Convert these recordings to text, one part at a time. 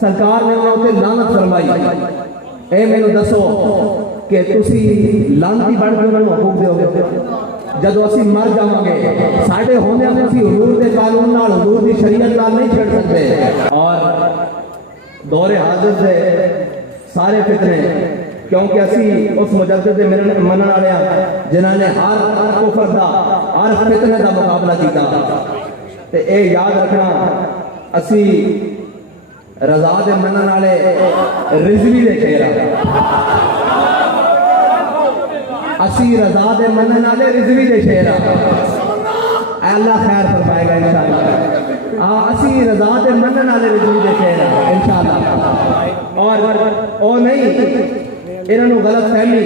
سرکار نے انہوں نے لعنت فرمائی، اے میں دسو کہ تسی لعنتی بن کے انہوں نے حقوق دیو گے؟ جدو اسی مر جاؤں گے ساڑھے ہونے ہمیں اسی حضور دے قانون نال حضور دی شریعت نال نہیں چھڑ سکتے۔ اور دور حاضر سے سارے فتنے، کیونکہ اسی اس مجدد دے منن والے جنہاں نے ہر کفر دا ہر فتنے دا مقابلہ کیتا، تے اے یاد رکھنا اسی رضا دے منن والے رضوی دے شیر اسی رضا دے منن والے رضوی دے شیر اللہ خیر فرمائے گا انشاءاللہ۔ اسی رضا دے منن والے رضوی دے شیر انشاءاللہ۔ اور نہیں انہوں نے غلط فہمی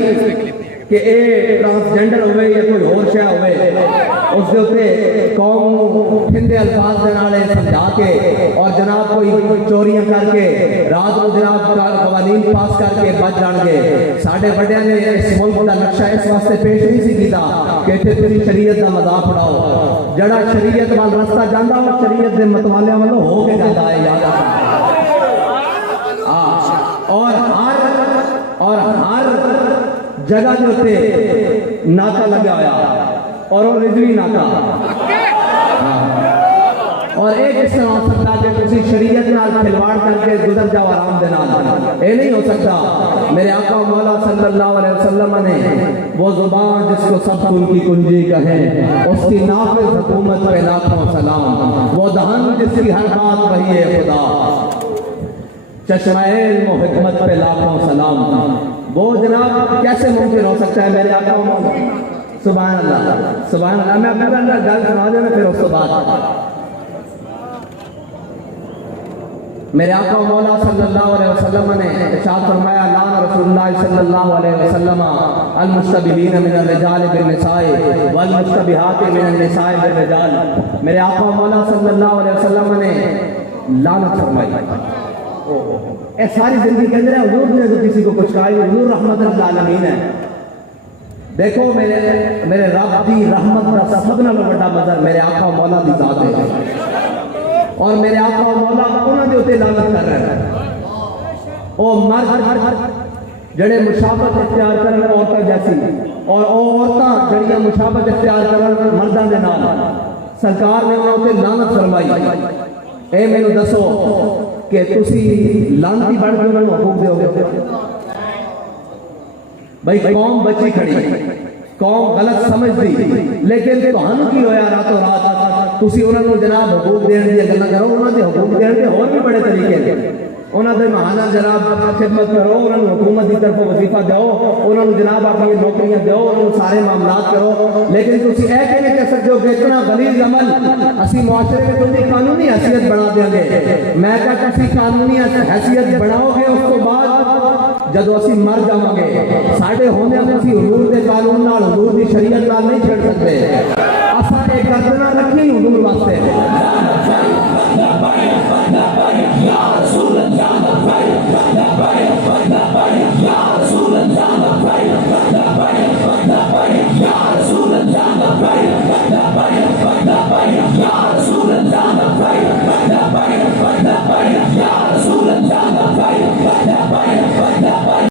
کہ اے ٹرانسجنڈر ہوئے یا کوئی اور شے ہوئے، اس دے اوپر قوم پھندے الفاظ دے نال سمجھا کے اور جناب کوئی چوریاں کر کے رات کو جناب قوانین پاس کر کے بچ جان گے۔ ساڈے بڑیاں نے اس ملک دا نقشہ اس واسطے پیش نہیں سی کیتا کہ اتنے تسی شریعت دا مذاق اڑاؤ، جڑا شریعت وال رستہ جاندا وہ شریعت دے متوالیاں والوں ہو کے جاندا ہے، یاد رکھنا۔ اور ہر جگہ جو تے ناکا لگا ہویا اور وہ رضوی ناکا، اور ایک اس طرح ہو سکتا کہ کسی شریعت نال کھلواڑ کر کے گزر جاؤ آرام دے نال، اے نہیں ہو سکتا۔ میرے آقا مولا صلی اللہ علیہ وسلم نے وہ زبان جس کو سب ان کی کنجی کہیں، اس کی نافذ حکومت پہ لاکھوں سلام، وہ دہن جس کی ہر بات وہی ہے خدا، چشمہ علم و حکمت پہ لاکھوں سلام۔ وہ جناب کیسے ممکن ہو سکتا ہے میرے آقا مولا؟ سبحان اللہ سبحان اللہ۔ میں اپنے اندر گل سنا دینا پھر اس کے بعد میرے آقا مولا صلی اللہ علیہ وسلم نے ارشاد فرمایا، لعن رسول اللہ صلی اللہ علیہ وسلم المشتبہین من الرجال بالنساء والمشتبہات من النساء بالرجال۔ میرے آقا مولا صلی اللہ علیہ وسلم نے لعنت فرمائی۔ اے ساری زندگی کے اندر حضور نے جو کسی کو کچھ کہا، حضور رحمت للعالمین ہے۔ دیکھو میرے رب دی رحمت کا سب نال بڑا مظہر میرے آقا مولا دی ذات ہے، اور میرے آقا مولا انہاں دے اوتے لعنت کر رہے ہیں۔ او مرد جڑے مشابہت اختیار کرن عورتاں جیسی، اور او عورتاں جڑیاں مشابہت اختیار کرن مرداں دے نال، سرکار نے انہاں تے لعنت فرمائی۔ اے مینوں دسو کہ تسی لعنتی بن کے انہوں نے حقوق دیو گے؟ بھائی قوم بچی کھڑی، قوم غلط سمجھ دی، لیکن تہانوں کی ہویا راتوں رات تسی انہوں نے جناب حقوق دین دی گلاں کرو؟ انہوں نے حقوق دین دے اور بھی بڑے طریقے ہیں، انہوں نے مہانہ جناب خدمت کرو، انہوں نے حکومت کی طرف وظیفہ دیو، انہوں نے جناب اپنی نوکریاں دیو، انہوں نے سارے معاملات کرو، لیکن تسی اے کہ نہیں کہہ سکتے ہو کہ اتنا غلیظ عمل اسی معاشرے میں تمہیں قانونی حیثیت بڑھا دیں گے۔ میں کہا تسی قانونی حیثیت بڑھاؤ گے، اس کو بعد جدو اسی مر جاؤں گے ساڑھے ہونے ہمیں اسی حضور دے قانون نال حضور دی شریعت نال نہیں چھڑ سکتے۔